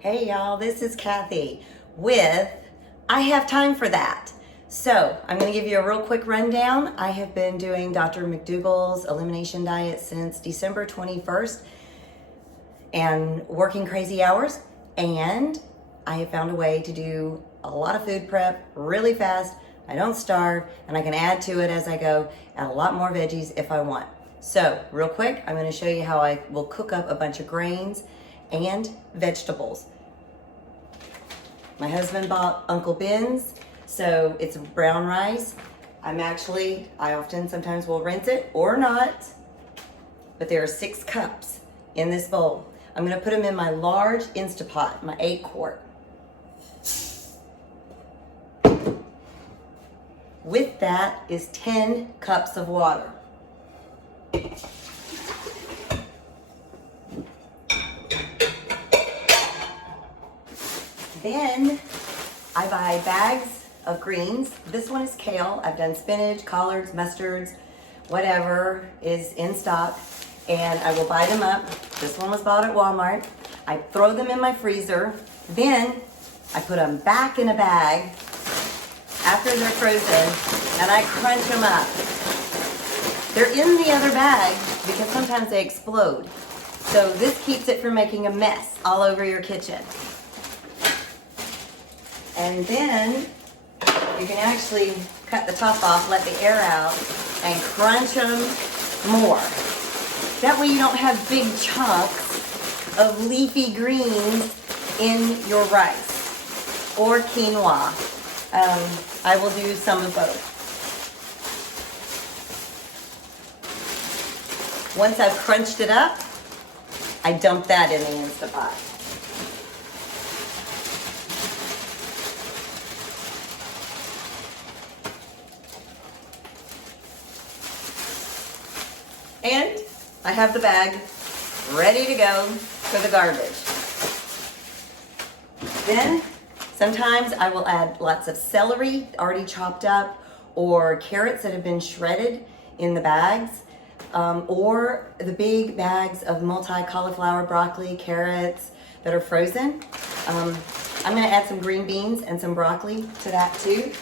Hey y'all, this is Kathy with I Have Time for That. So I'm going to give you a real quick rundown. I have been doing Dr. McDougall's Elimination diet since December 21st and working crazy hours, and I have found a way to do a lot of food prep really fast. I don't starve, and I can add to it as I go, add a lot more veggies if I want. So real quick, I'm going to show you how I will cook up a bunch of grains and vegetables. My husband bought Uncle Ben's, so it's brown rice. I often sometimes will rinse it or not, but there are 6 cups in this bowl. I'm gonna put them in my large InstaPot, my 8-quart. With that is 10 cups of water. Then I buy bags of greens. This one is kale. I've done spinach, collards, mustards, whatever is in stock, and I will buy them up. This one was bought at Walmart. I throw them in my freezer. Then I put them back in a bag after they're frozen, and I crunch them up. They're in the other bag because sometimes they explode. So this keeps it from making a mess all over your kitchen. And then you can actually cut the top off, let the air out, and crunch them more. That way you don't have big chunks of leafy greens in your rice or quinoa. I will do some of both. Once I've crunched it up, I dump that in the InstaPot. And I have the bag ready to go for the garbage. Then sometimes I will add lots of celery already chopped up, or carrots that have been shredded in the bags, or the big bags of multi-cauliflower, broccoli, carrots that are frozen. I'm going to add some green beans and some broccoli to that too.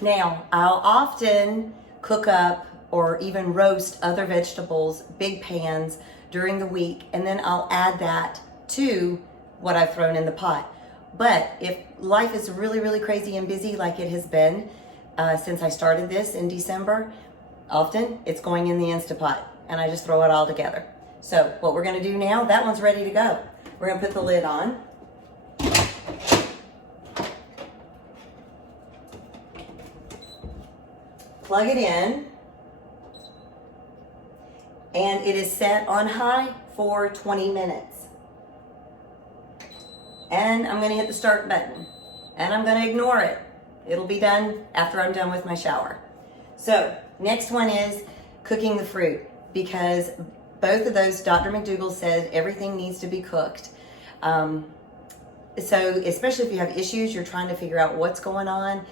Now, I'll often cook up or even roast other vegetables, big pans, during the week, and then I'll add that to what I've thrown in the pot. But if life is really, really crazy and busy like it has been since I started this in December, often it's going in the InstaPot, and I just throw it all together. So what we're gonna do now, that one's ready to go. We're gonna put the lid on. Plug it in, and it is set on high for 20 minutes. And I'm gonna hit the start button, and I'm gonna ignore it. It'll be done after I'm done with my shower. So next one is cooking the fruit, because both of those, Dr. McDougall said everything needs to be cooked. So especially if you have issues, you're trying to figure out what's going on.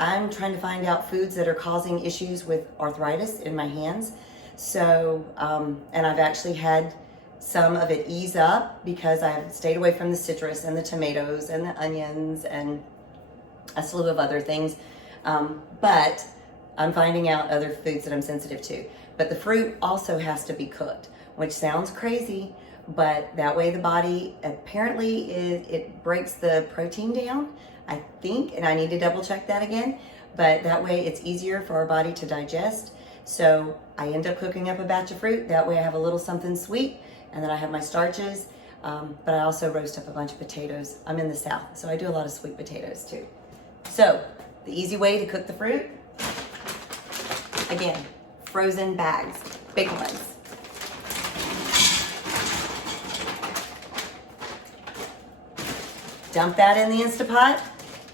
I'm trying to find out foods that are causing issues with arthritis in my hands. So, and I've actually had some of it ease up because I've stayed away from the citrus and the tomatoes and the onions and a slew of other things. But I'm finding out other foods that I'm sensitive to. But the fruit also has to be cooked, which sounds crazy, but that way the body apparently it breaks the protein down, I think, and I need to double check that again, but that way it's easier for our body to digest. So I end up cooking up a batch of fruit. That way I have a little something sweet, and then I have my starches, but I also roast up a bunch of potatoes. I'm in the South, so I do a lot of sweet potatoes too. So the easy way to cook the fruit, again, frozen bags, big ones. Dump that in the InstaPot.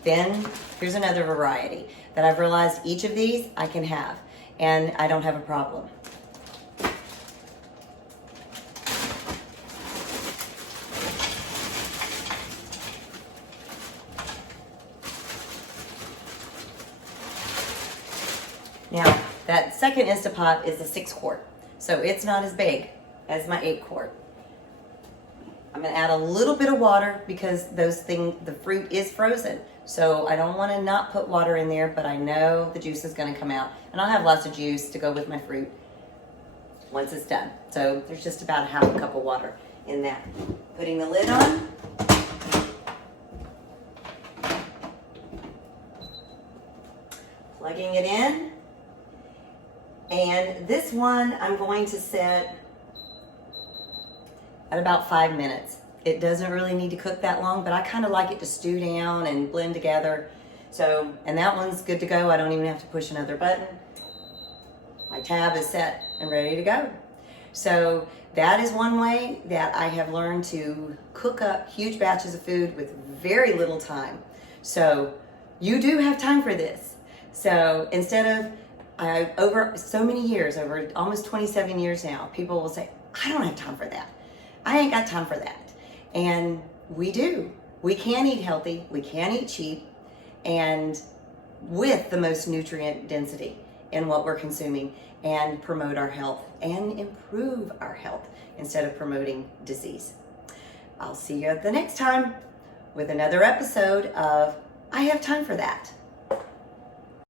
Then here's another variety that I've realized each of these I can have, and I don't have a problem. Now, that second InstaPot is a 6-quart, so it's not as big as my 8-quart. I'm gonna add a little bit of water because the fruit is frozen. So I don't wanna not put water in there, but I know the juice is gonna come out. And I'll have lots of juice to go with my fruit once it's done. So there's just about half a cup of water in that. Putting the lid on. Plugging it in. And this one I'm going to set at about 5 minutes. It doesn't really need to cook that long, but I kind of like it to stew down and blend together. So, and that one's good to go. I don't even have to push another button. My tab is set and ready to go. So that is one way that I have learned to cook up huge batches of food with very little time. So you do have time for this. So instead of, over so many years, over almost 27 years now, people will say, I don't have time for that. I ain't got time for that. And we do. We can eat healthy, we can eat cheap, and with the most nutrient density in what we're consuming, and promote our health and improve our health instead of promoting disease. I'll see you the next time with another episode of I Have Time for That.